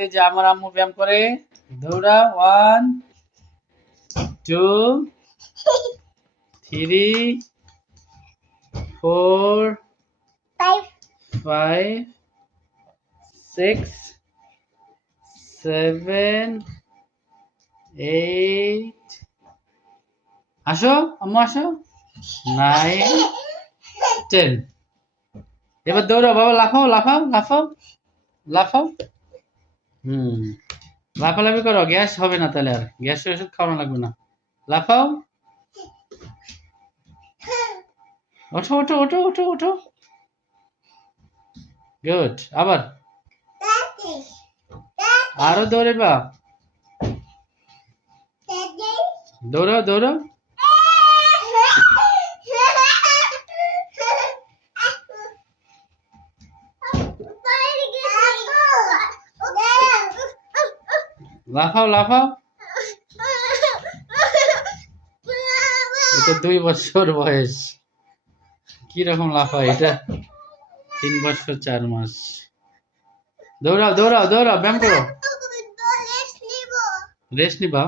এই যে আমার আম্মু ব্যায়াম করে। দৌড়া, 1 2 3 4 5 6 7 8 আসো আম্মু আসো, 9 10। এবার দৌড়াও বাবা, লাফাও লাফাও লাফাও লাফাও। হুম, লাফালাফি করো, গ্যাস হবে না তাহলে, আর গ্যাসের ওষুধ খাওয়ানো লাগবে না। লাফাও, ওঠো ওঠো ওঠো ওঠো ওঠো। গুড, আবার আরো দৌড়েবা, দৌড়াও দৌড়াও। লাফাও লাফাও। এটা 2 বছর বয়স, কি রকম লাফায় এটা? 3 বছর 4 মাস। দৌড়াও দৌড়াও দৌড়াও, ব্যায়াম করো। রেস্ট নিবা।